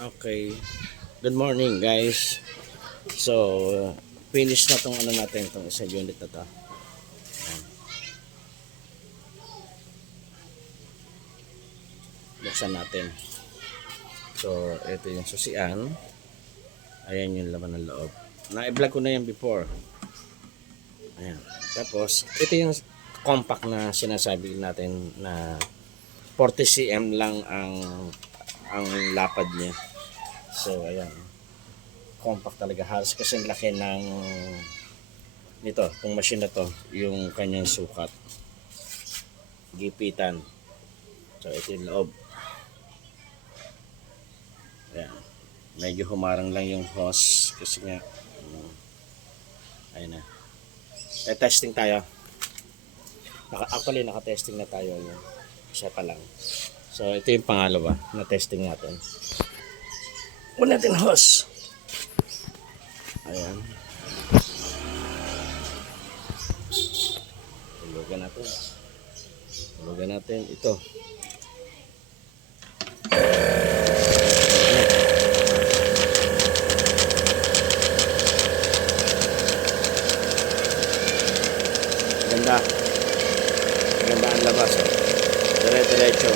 Okay. Good morning, guys. So, finish na tong ano natin, tong isang unit na to. Ayan. Buksan natin. So, ito yung susian. Ayan yung laman ng loob. Na-vlog ko na yan before. Ayan. Tapos, ito yung compact na sinasabi natin na 40 cm lang ang lapad niya. So, ayan. Compact talaga. Halos kasi ang laki ng nito, itong machine na to, yung kanyang sukat. Gipitan. So, ito yung loob. Ayan. Medyo humarang lang yung hose kasi nga ayun na. Testing tayo. Actually, naka-testing na tayo yung isa pa lang. So, ito yung pangalawa na testing natin. Una natin hose. Ayan. Tulugan natin. Tulugan natin ito. Ganda. Ganda ang labas. Oh. Dire-diretso.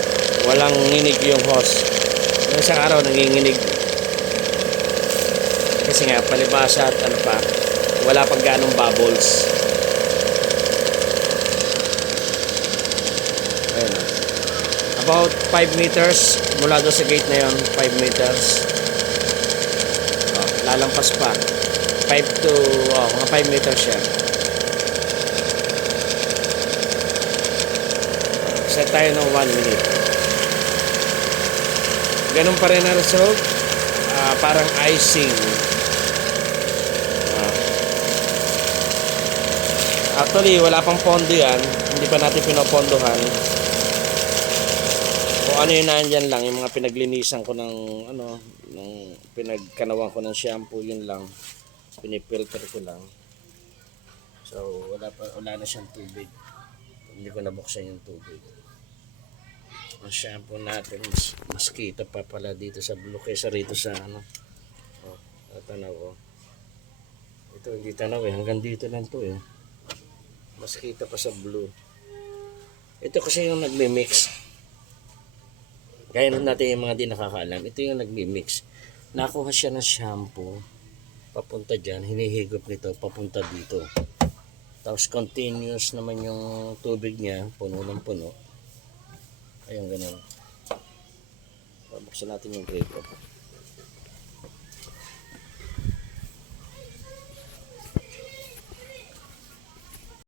Walang nginig yung hose. Yung isang araw nanginginig. Kasi nga palibasa at ano pa, wala pang ganong bubbles. Ayun. About 5 meters mula doon sa gate na yon, 5 meters. Lalampas pa. 5 to mga 5 meters siya. Set tayo ng 1 minute. Ganun pa rin ang result. Parang icing. Actually, wala pang pondo yan. Hindi pa natin pinopondohan. Kung ano yun nandyan lang, yung mga pinaglinisan ko ng pinagkanawan ko ng shampoo, yun lang. Pinipilter ko lang. So, wala na siyang tubig. Hindi ko nabuksan yung tubig. Ang shampoo natin, mas kita pa pala dito sa blue kaysa rito sa tanaw ko. Ito, hindi tanaw eh. Hanggang dito lang to eh. Mas kita pa sa blue. Ito kasi yung nagmi-mix. Gaya natin yung mga di nakakaalam. Ito yung nagmi-mix. Nakuha siya ng shampoo. Papunta dyan. Hinihigop nito. Papunta dito. Tapos continuous naman yung tubig niya. Puno ng puno. Ayun, ganun. Pabuksan natin yung grape.